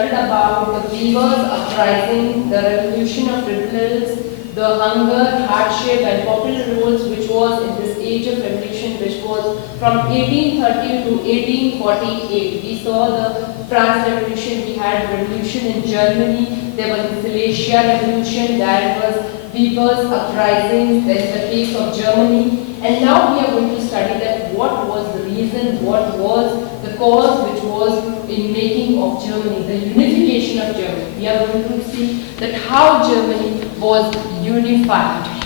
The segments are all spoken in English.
studied about the weavers uprising, the revolution of rebels, the hunger, hardship and popular revolts which was in this age of revolution, which was from 1830 to 1848. We saw the France Revolution, we had revolution in Germany, there was the Silesia Revolution, there was weavers uprising, there's the case of Germany, and now we are going to study that what was the reason, what was the cause which was in making of Germany, the unification of Germany. We are going to see that how Germany was unified,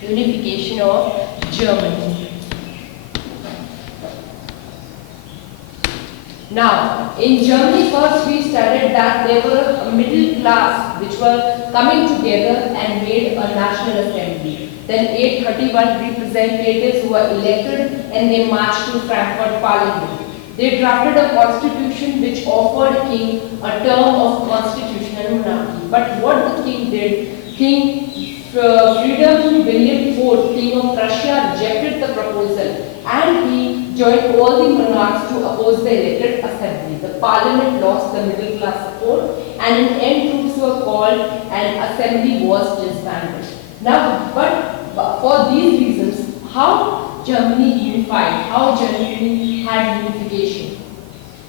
unification of Germany. Now, in Germany first we studied that there were a middle class which were coming together and made a national assembly. Then 831 representatives were elected and they marched to Frankfurt Parliament. They drafted a constitution which offered king a term of constitutional monarchy. But what the king did, King Friedrich William IV, King of Prussia, rejected the proposal and he joined all the monarchs to oppose the elected assembly. The parliament lost the middle class support and in end troops were called and assembly was disbanded. Now, but for these reasons, how Germany unified, how Germany had unification.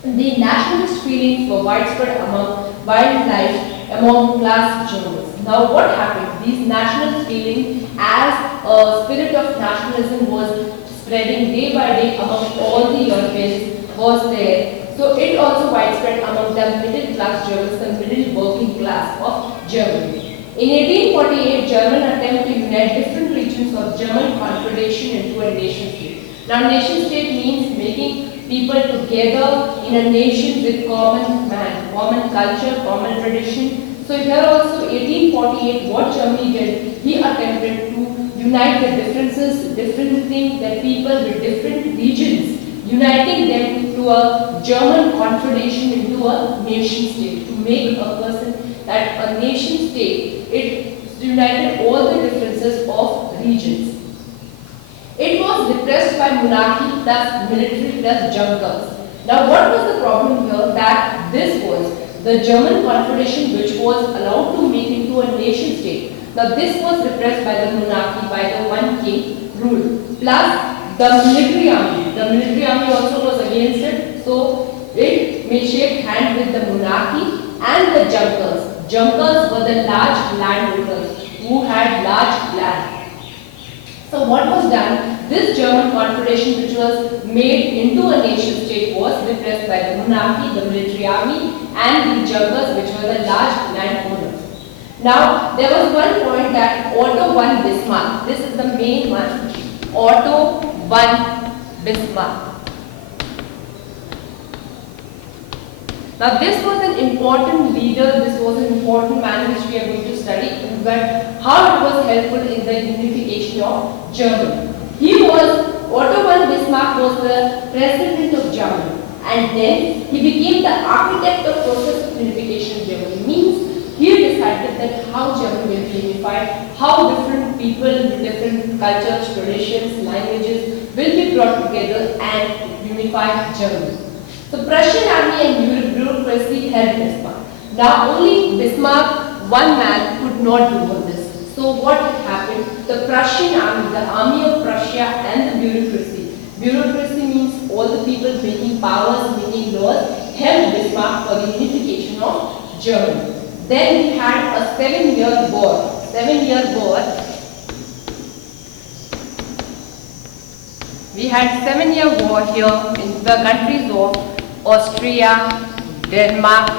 The nationalist feelings were widespread among wildlife, among class Germans. Now what happened? These nationalist feelings as a spirit of nationalism was spreading day by day among all the Europeans was there. So it also widespread among the middle class Germans, the middle working class of Germany. In 1848, German attempt to unite different regions of German Confederation into a nation state. Now nation state means making people together in a nation with common man, common culture, common tradition. So here also 1848, what Germany did, he attempted to unite the differences, different things, that people with different regions, uniting them to a German confederation into a nation state, to make a person that a nation state, it united all the differences of regions. It was repressed by monarchy plus military plus Junkers. Now what was the problem here? That this was the German confederation which was allowed to make into a nation state. Now this was repressed by the monarchy, by the one king rule, plus the military army. The military army also was against it, so it may shake hand with the monarchy and the Junkers. Junkers were the large landowners who had large land. So what was done? This German confederation which was made into a nation state was repressed by the monarchy, the military army and the Junkers which were the large landowners. Now there was one point that Otto von Bismarck, this is the main one, Otto von Bismarck. Now this was an important leader, this was an important man which we are going to study, but how it was helpful in the unification of Germany. Otto von Bismarck was the president of Germany and then he became the architect of process of unification of Germany. Means he decided that how Germany will be unified, how different people with different cultures, traditions, languages will be brought together and unify Germany. So Prussian army and bureaucracy helped Bismarck. Now only Bismarck, one man, could not do all this. So what happened? The Prussian army, the army of Prussia and the bureaucracy. Bureaucracy means all the people making powers, making laws, helped Bismarck for the unification of Germany. Then we had a 7-year war. 7-year war. We had 7-year war here in the countries of Austria, Denmark.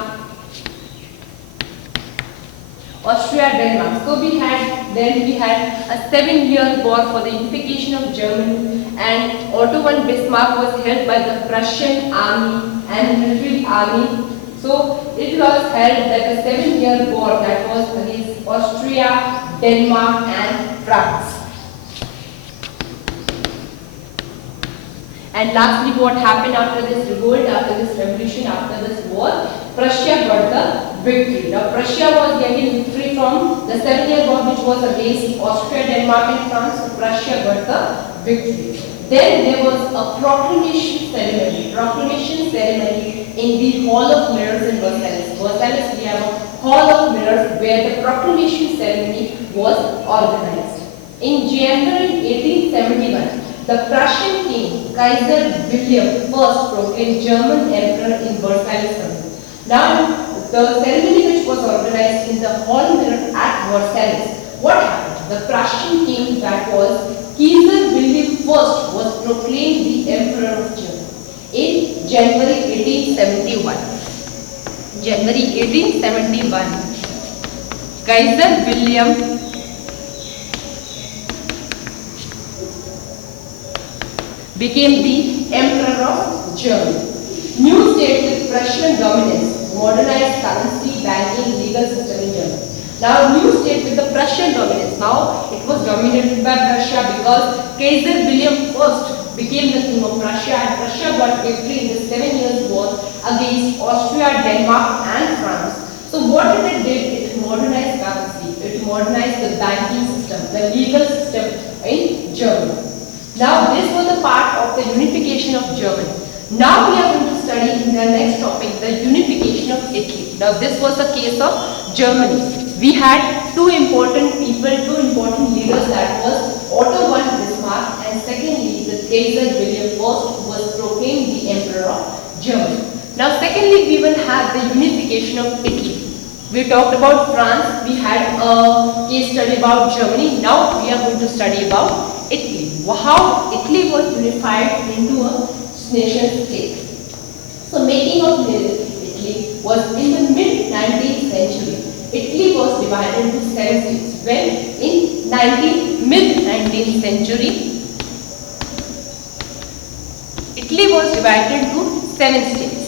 So we had a 7-year war for the unification of Germany, and Otto von Bismarck was helped by the Prussian army and military army. So it was held that a 7-year war that was against Austria, Denmark and France. And lastly, what happened after this revolt, after this revolution, after this war? Prussia got the victory. Now Prussia was getting victory from the 7-year war which was against Austria, Denmark and France. So Prussia got the victory. Then there was a proclamation ceremony in the Hall of Mirrors in Versailles. Versailles, we have a Hall of Mirrors where the proclamation ceremony was organized. In January 1871, the Prussian king, Kaiser William I, proclaimed German emperor in Versailles. Now, the ceremony which was organized in the Hall Mirror at Versailles, what happened? The Prussian king, that was Kaiser William I, was proclaimed the Emperor of Germany in January 1871. January 1871, Kaiser William became the Emperor of Germany. New state with Prussian dominance, modernized currency, banking, legal system in Germany. Now, new state with the Prussian dominance. Now, it was dominated by Prussia because Kaiser William I became the king of Prussia, and Prussia got victory in the 7 Years' War against Austria, Denmark and France. So what did it do? It modernized currency, it modernized the banking system, the legal system in Germany. Now, this was a part of the unification of Germany. Now we are going to study in the next topic the unification of Italy. Now, this was the case of Germany. We had two important people, two important leaders, that was Otto von Bismarck and secondly the Kaiser William I, who was proclaimed the Emperor of Germany. Now secondly we will have the unification of Italy. We talked about France, we had a case study about Germany, now we are going to study about Italy. How Italy was unified into a nation state. So making of Italy was in the mid-19th century. Italy was divided into 7 states. When in mid-19th century, Italy was divided into 7 states.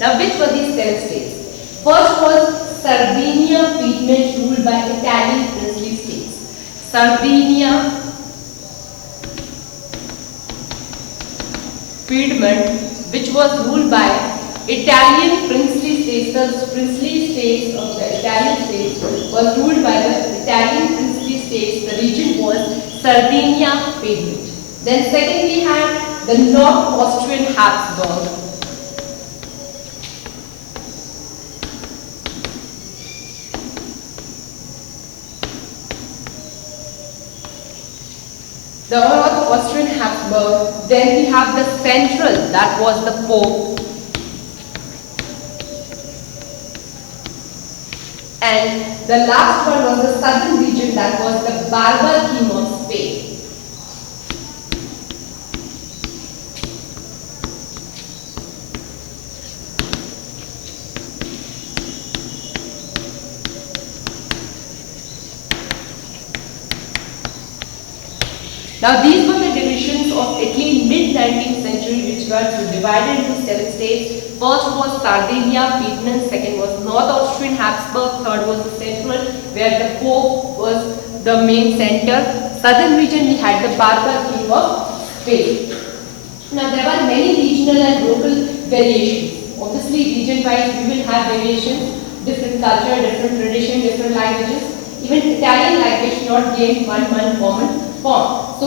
Now, which were these 7 states? First was Sardinia, Piedmont, ruled by Italian princely states. Sardinia, Piedmont, which was ruled by Italian princely states. The princely states of the Italian states was ruled by the Italian princely states. The region was Sardinia, Piedmont. Then second we had the North Austrian Habsburg. The North Austrian Habsburg. Then we have the Central, that was the Pope. And the last one was the southern region, that was the Barbar King of Spain. Now these were the divisions of Italy in mid-19th century, which were divided into 7 states. First was Sardinia, Piedmont, second was North Austrian Habsburg, third was the Central, where the Pope was the main center. Southern region we had the Barbar King of Spain. Now there were many regional and local variations. Obviously region-wise we will have variations, different culture, different tradition, different languages. Even Italian language not gained one common form. So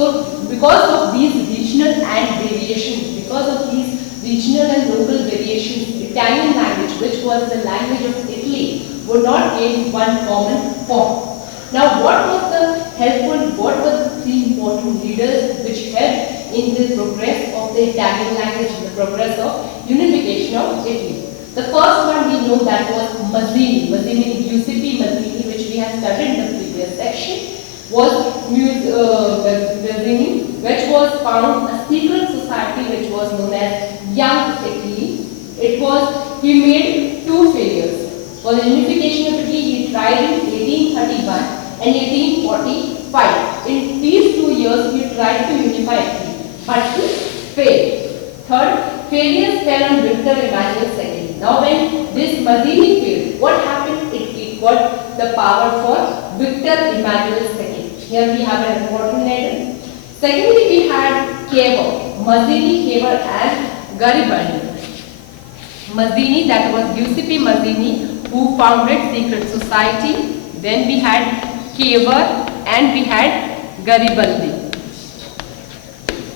because of these regional and variations, because of these regional and local variations, Italian language, which was the language of Italy, would not gain one common form. Now what was the helpful, what were the 3 important leaders which helped in the progress of the Italian language, in the progress of unification of Italy? The first one we know, that was Mazzini, Giuseppe Mazzini, which we have studied in the previous section, was Mazzini, which was found a secret society which was known as Young Italy. He made 2 failures. For the unification of Italy, he tried in 1831 and 1845. In these 2 years, he tried to unify Italy, but he failed. Third, failures fell on Victor Emmanuel II. Now when this Mazzini failed, what happened? It got the power for Victor Emmanuel II. Here we have an important letter. Secondly, we had Cavour, Mazzini, Cavour and Garibaldi. Mazzini, that was Giuseppe Mazzini, who founded secret society. Then we had Cavour and we had Garibaldi.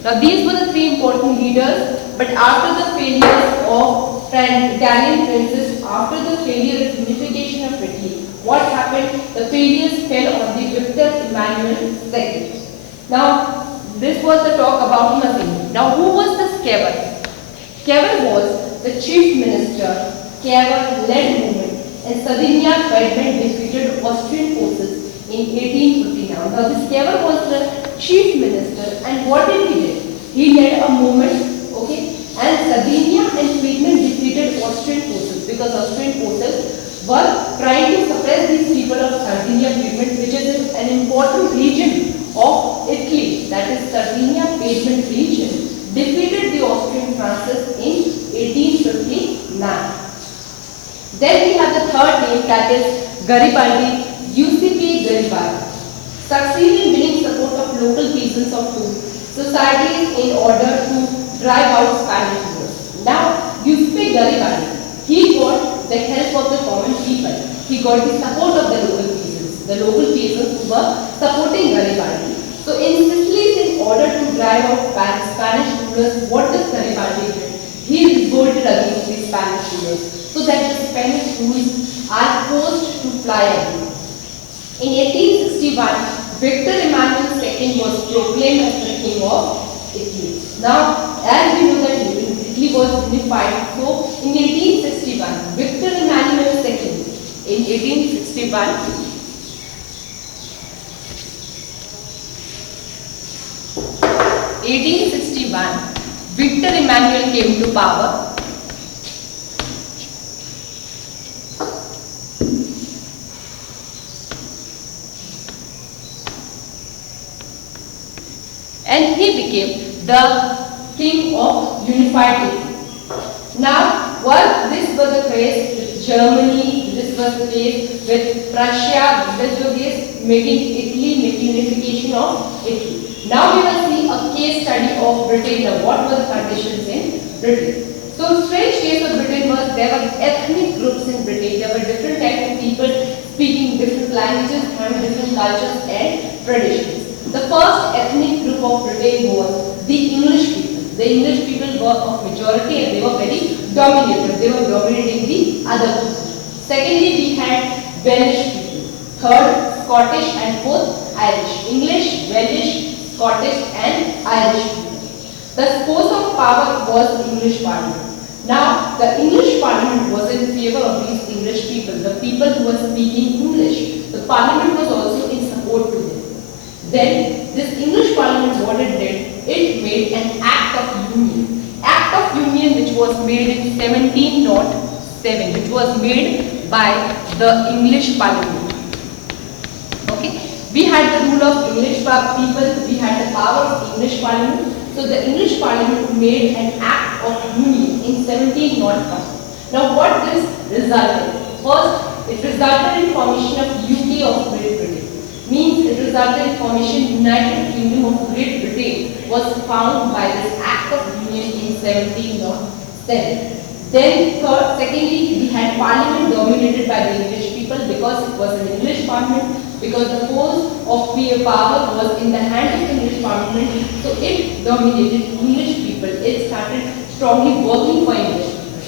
Now these were the three important leaders, but after the failures of Italian princes, after the failure of unification of Italy, what happened? The failures fell on the Victor Emmanuel II. Now this was the talk about Mazzini. Now who was this Cavour? Cavour was the chief minister. Cavour led movement, and Sardinia Piedmont defeated Austrian forces in 1859. Now this Cavour was the chief minister, and what did he do? He led a movement, okay, and Sardinia and Piedmont defeated Austrian forces because Austrian forces were trying to suppress these people of Sardinia Piedmont, which is an important region of Italy, that is Sardinia Piedmont region, defeated the Austrian forces in 1859. Then we have the third name, that is Garibaldi, Giuseppe Garibaldi, succeeded in winning support of local peasants of two societies in order to drive out Spanish rulers. Now, Giuseppe Garibaldi, he got the help of the common people. He got the support of the local peasants who were supporting Garibaldi. So in Sicily, in order to drive out Spanish rulers, what does Garibaldi do? He revolted against the Spanish rulers, so that the Spanish rulers are forced to fly away. In 1861, Victor Emmanuel II was proclaimed as the king of Italy. Now, as we know that Italy was unified, so in 1861, Victor Emmanuel II, in 1861, Victor Emmanuel came to power. And he became the king of unified Italy. Now, this was the case with Germany, this was the case with Prussia, this was the case making unification of Italy. Now we will see a case study of Britain. Now, what were the conditions in Britain? So, strange case of Britain was there were ethnic groups in Britain. There were different types of people speaking different languages, having different cultures and traditions. The first ethnic group of Britain was the English people. The English people were of majority and they were very dominative. They were dominating the other people. Secondly, we had Welsh people. Third, Scottish, and fourth, Irish. English, Welsh, Scottish and Irish people. The source of power was English Parliament. Now, the English Parliament was in favor of these English people, the people who were speaking English. The Parliament was also in support to them. Then, this English Parliament, what it did, it made an Act of Union. Act of Union which was made in 1707, which was made by the English Parliament. Okay, we had the rule of English people, we had the power of English Parliament. So the English Parliament made an Act of Union in 1701. Now what this resulted? First, it resulted in formation of UK of Great Britain. Means it resulted in formation United Kingdom of Great Britain was found by this Act of Union in 1707. Then secondly, we had Parliament dominated by the English people because it was an English Parliament, because the force of power was in the hand of the English Parliament, so it dominated English people. It started strongly working for English people.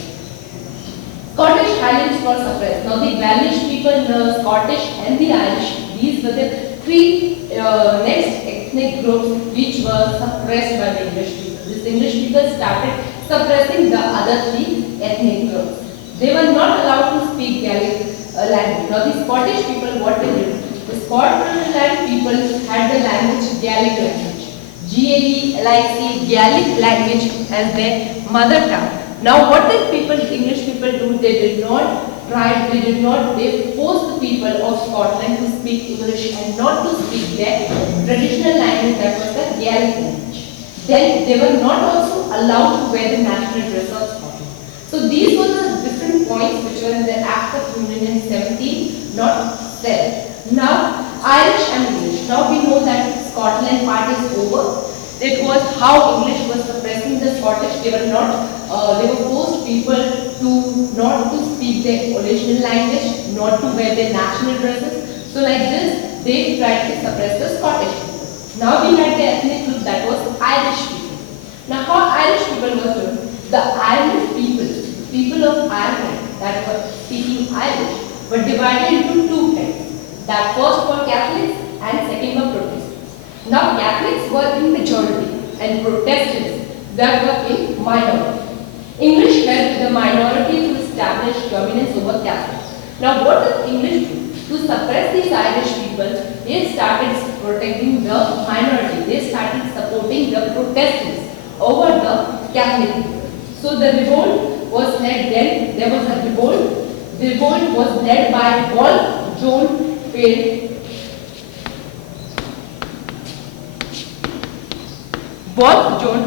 Scottish Highlands were suppressed. Now the Welsh people, the Scottish and the Irish, these were the three next ethnic groups which were suppressed by the English people. These English people started suppressing the other three ethnic groups. They were not allowed to speak Gaelic language. Now the Scottish people, what they did? The Scotland people had the language Gaelic language. Gaelic, Gaelic language as their mother tongue. Now what did English people do? They forced the people of Scotland to speak English and not to speak their traditional language, that was the Gaelic language. Then they were not also allowed to wear the national dress of Scotland. So these were the different points which were in the Act of Union in 1707. Now Irish and English. Now we know that Scotland part is over. It was how English was suppressing the Scottish. They were forced people to not to speak their original language, not to wear their national dresses. So like this, they tried to suppress the Scottish people. Now we had the ethnic group that was Irish people. people was known, the Irish people of Ireland that were speaking Irish, were divided into two types. That first were Catholics and second were Protestants. Now Catholics were in majority and Protestants that were in minority. English helped the minority to establish dominance over Catholics. Now what did English do? To suppress these Irish people, they started protecting the minority. They started supporting the Protestants over the Catholic people. So the revolt was led then, there was a revolt. The revolt was led by Wolfe John Peel.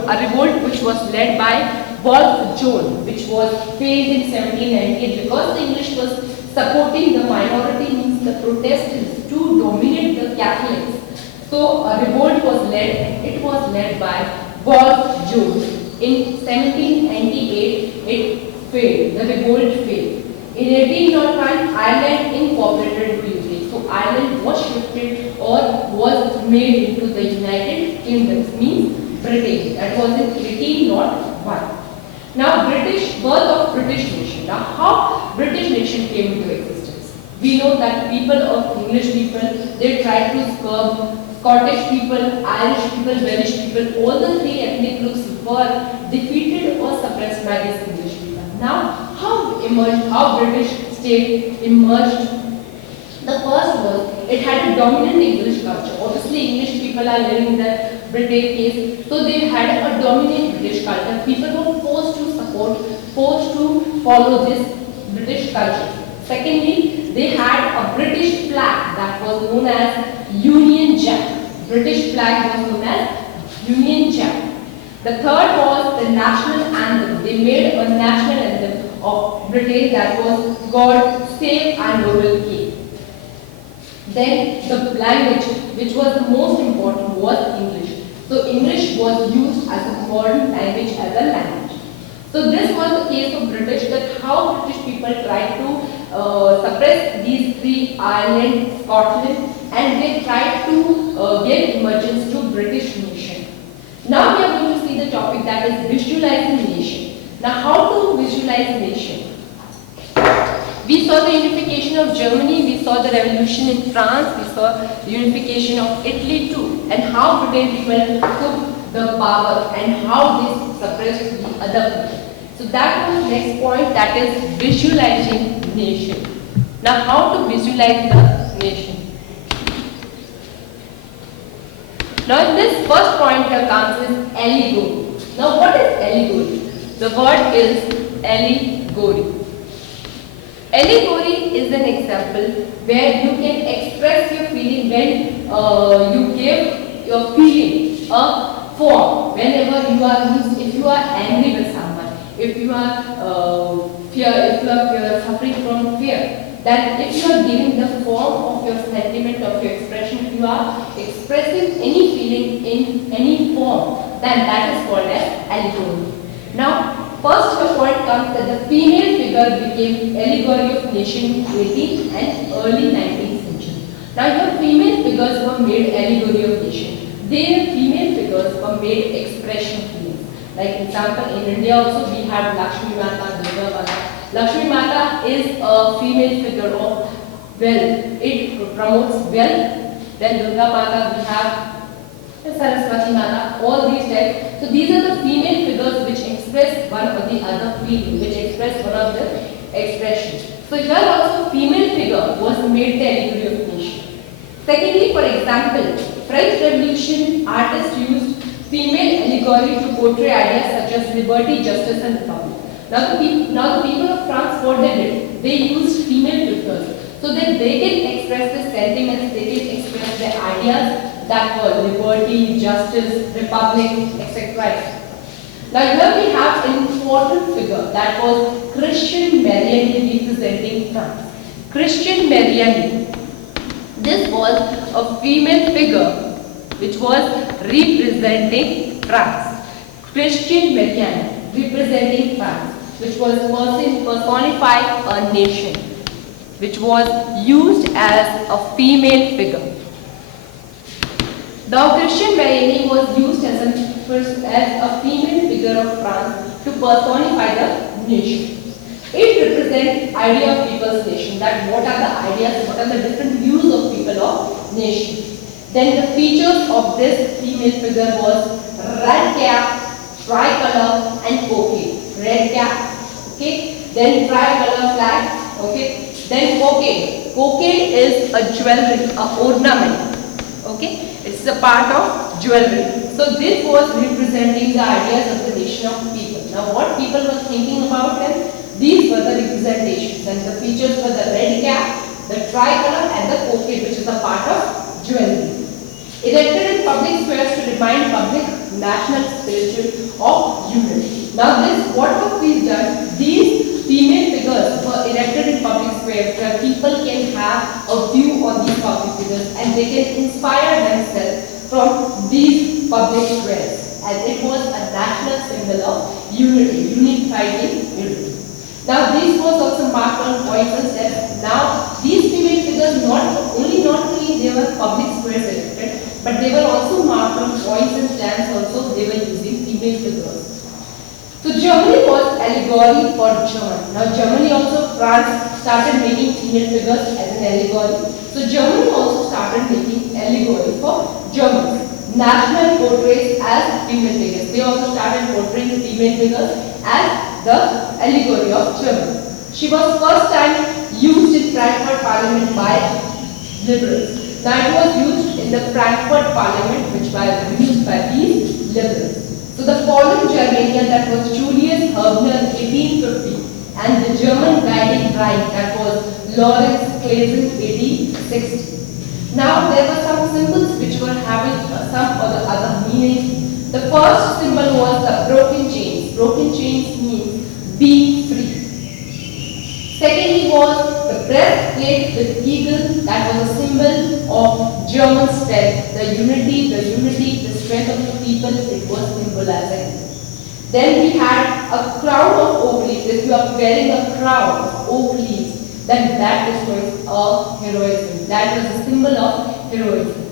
A revolt which was led by Wolfe John, which was failed in 1798 because the English was supporting the minority, means the Protestants, to dominate the Catholics. So a revolt was led, it was led by Wolfe John. In 1798 it failed, the revolt failed. In 1801 Ireland incorporated into UK. So Ireland was shifted or was made into the United Kingdom, means British. That was in 1801. Now birth of British nation. Now how British nation came into existence? We know that people of English people, they tried to curb Scottish people, Irish people, Welsh people, all the three ethnic groups were defeated or suppressed by these English people. Now how British state emerged? The first was, it had a dominant English culture. Obviously English people are living in the British case, so they had a dominant British culture. People were forced to support, forced to follow this British culture. Secondly, they had a British flag that was known as Union Jack. British flag was known as Union Jack. The third was the national anthem. They made a national anthem of Britain that was God Save and We Will Keep. Then the language, which was the most important, was English. So English was used as a modern language, as a language. So this was the case of British, that how British people tried to suppress these three, Ireland, Scotland, and they tried to give emergence to British nation. Now we are going to see the topic that is visualizing nation. Now how to visualize nation? We saw the unification of Germany, we saw the revolution in France, we saw the unification of Italy too, and how British people took the power and how they suppressed the other people. So that was the next point, that is visualizing nation. Now how to visualize the nation? Now in this first point here comes is allegory. Now what is allegory? The word is allegory. Allegory is an example where you can express your feeling when you give your feeling a form. Whenever you are used, if you are angry with someone, if you are suffering from fear, then if you are giving the form of your sentiment, of your expression, if you are expressing any feeling in any form, then that is called as allegory. Now, first the point comes that the female figure became allegory of nation in 18th and early 19th century. Now your female figures were made allegory of nation. Their female figures were made expression feelings. Like example, in India also we have Lakshmi Mata, Durga Mata. Lakshmi Mata is a female figure of wealth. It promotes wealth. Then Durga Mata we have Saraswati Mata, all these types. So these are the female figures which express one or the other feeling, which express one of the expressions. So here also female figure was made the allegory of nation. Secondly, for example, French Revolution artists used female allegory to portray ideas such as liberty, justice and republic. Now the people of France, what they did? They used female figures so that they can express the sentiments, they can express their ideas that were liberty, justice, republic, etc. Now here we have an important figure, that was Christian Mariani representing France. Christian Mariani, this was a female figure which was representing France. Christian Mariani representing France, which was personified a nation, which was used as a female figure. Now Christian Mariani was used as a female figure figure of France to personify the nation. It represents idea of people's nation, that what are the ideas, what are the different views of people of nation. Then the features of this female figure was red cap, tricolor and cockade. Red cap, okay, then tricolor flag, okay, then cockade. Cockade is a jewelry, a ornament, okay, it's a part of jewelry. So this was representing the ideas of the nation of people. Now what people were thinking about them? These were the representations, and the features were the red cap, the tricolor and the cockade, which is a part of jewelry. Erected in public squares to remind public national spiritual of unity. Now this, what were these done? These female figures were erected in public squares where people can have a view on these public figures and they can inspire themselves from these public squares. And it was a national symbol of unity, unified in unity. Now this was also marked on points and steps. Now these female figures not only they were public squares erected, but they were also marked on points and stamps also. They were using female figures. So Germany was allegory for German. Now Germany also, France started making female figures as an allegory. So Germany also started making allegory for Germans. National portraits as female figures. They also started portraying female figures as the allegory of Germany. She was first time used in Frankfurt Parliament by liberals. Now it was used in the Frankfurt Parliament, which was used by these liberals. So the fallen Germania, that was Julius Herbner 1850, and the German guiding Reich, that was Lawrence Clasen 1860. Now there were some symbols which were having some or the other meanings. The first symbol was the broken chains. Broken chains means be free. Secondly was the breastplate with eagle, that was a symbol of German strength. The unity, the strength of the people, it was symbolizing. Then we had a crown of oak leaves. If you are wearing a crown of oak leaves, then that is a heroism. That was a symbol of heroism.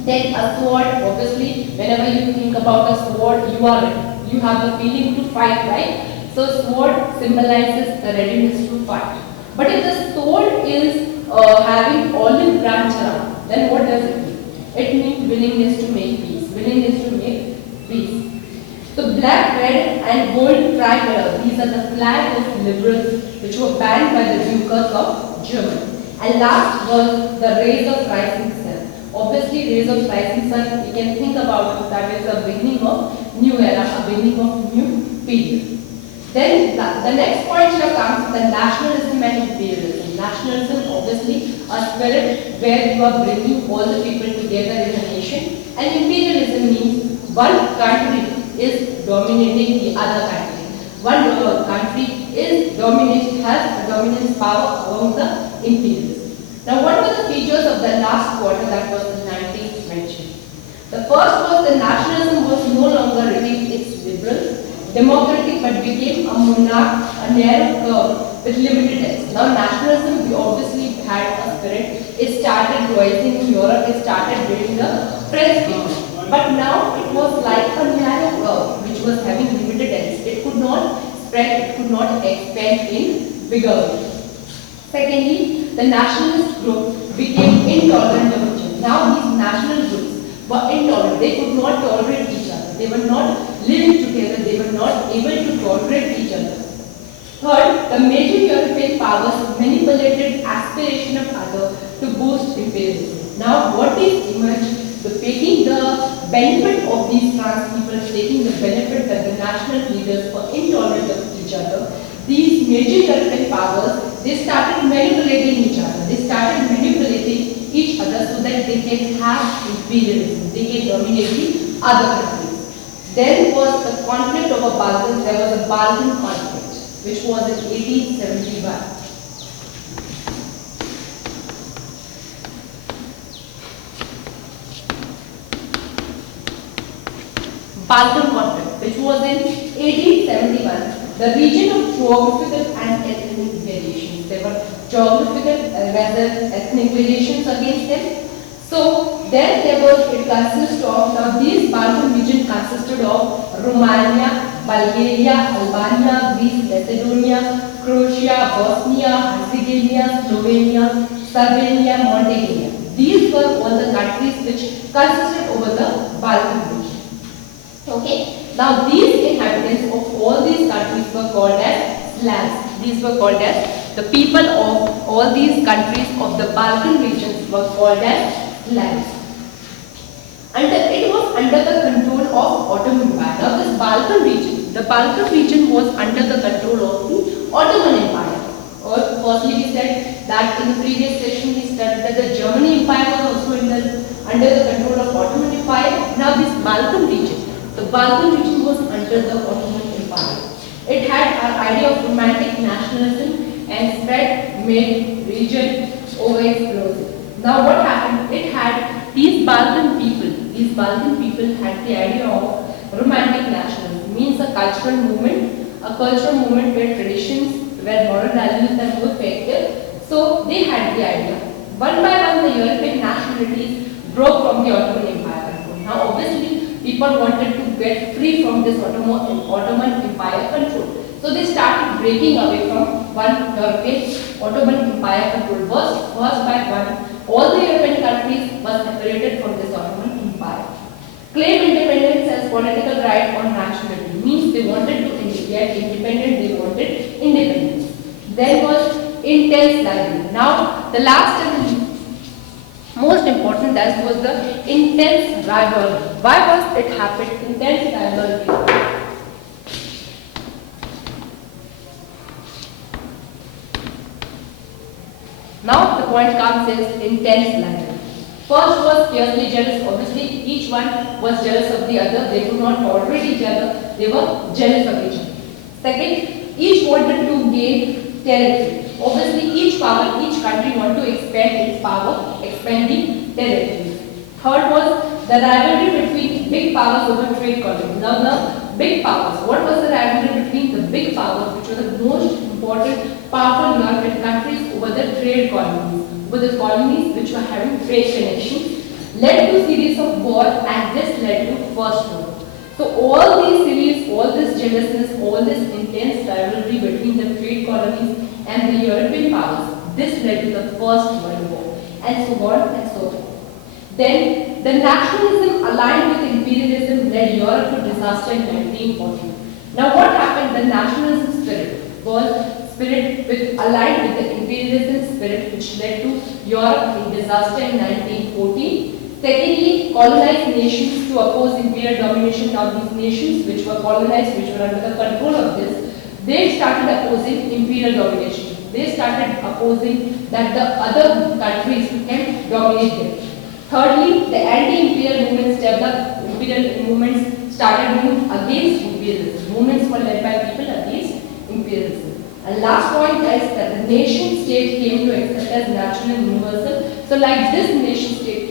Then a sword, obviously, whenever you think about a sword, you have the feeling to fight, right? So sword symbolizes the readiness to fight. But if the sword is having olive branch around, then what does it mean? It means willingness to make peace. Willingness to make peace. So black, red and gold tricolor, these are the flags of liberals which were banned by the Dukes of Germany. And last was the rays of rising sun. Obviously rays of rising sun, we can think about it, that is the beginning of new era, a beginning of new period. Then the next point here comes the nationalism and imperialism. Nationalism, obviously a spirit where you are bringing all the people together in a nation, and imperialism means one country is dominating the other country. One country is has a dominance power among the imperialism. Now what were the features of the last quarter, that was the 19th century? The first was the nationalism was no longer retained its liberal, democratic, but became a monarch, a narrow curve with limited ends. Now nationalism, we obviously had a spirit. It started rising in Europe, it started during the French period. But now it was like a narrow curve which was having limited ends. It could not spread, it could not expand in bigger way. Secondly, the nationalist group became intolerant of each other. Now these national groups were intolerant. They could not tolerate each other. They were not living together. They were not able to tolerate each other. Third, the major European powers manipulated aspiration of others to boost imperialism. Now what is emerged? Taking the benefit of these trans people, taking the benefit that the national leaders were intolerant of each other, these major European powers, they started manipulating each other. They started manipulating each other so that they can have imperialism. They can dominate the other countries. Then was the conflict of a Balkan. There was a Balkan conflict, which was in 1871. Balkan conflict, which was in 1871, the region of geographical and ethnic variations. There were geographical rather ethnic variations against them. So then it consisted of, now these Balkan region consisted of Romania, Bulgaria, Albania, Greece, Macedonia, Croatia, Bosnia, Herzegovina, Slovenia, Slovenia, Montenegro. These were all the countries which consisted over the Balkan region. Okay. Now these inhabitants of all these countries were called as Slavs. These were called as the people of all these countries of the Balkan regions were called as Slavs. And it was under the control of Ottoman Empire. Now this Balkan region, the Balkan region was under the control of the Ottoman Empire. Or firstly we said that in the previous session we studied that the German Empire was also under the control of Ottoman Empire. Now this Balkan region, the Balkan region was under the Ottoman Empire. It had an idea of romantic nationalism and spread made region overexplosive. Now what happened? It had these Balkan people had the idea of romantic nationalism, means a cultural movement where traditions, where moral values are more effective. So they had the idea. One by one the European nationalities broke from the Ottoman Empire control. Now obviously people wanted to get free from this Ottoman Empire control. So they started breaking away from one European Ottoman Empire control. First by one, all the European countries were separated from this Ottoman Empire. Claim independence as political right or nationality, means they wanted to get independent, they wanted independence. Then was intense rivalry. Now the last and the most important, that was the intense rivalry. Why was it happened? Intense rivalry. Now the point comes is intense rivalry. First was fiercely jealous. Obviously, each one was jealous of the other. They could not tolerate each other. They were jealous of each other. Second, each wanted to gain territory. Obviously, each country wanted to expand its power, expand the territory. Third was the rivalry between big powers over trade colonies. Now, the big powers. What was the rivalry between the big powers, which were the most important, powerful European countries, over the trade colonies? With the colonies which were having trade connections, led to series of wars, and this led to First World War. So all these series, all this jealousness, all this intense rivalry between the trade colonies and the European powers, this led to the First World War, and so on and so forth. Then the nationalism aligned with imperialism led Europe to disaster in 1940. Now what happened? The nationalism spirit was aligned with the imperialism spirit, which led to Europe in disaster in 1914. Secondly, colonized nations to oppose imperial domination. Now these nations which were colonized, which were under the control of this, they started opposing imperial domination. They started opposing that the other countries can dominate them. Thirdly, the anti-imperial movements developed. Imperial movements started moving against imperialism. Movements were led by people against imperialism. And last point is that the nation state came to accept as natural and universal. So like this nation state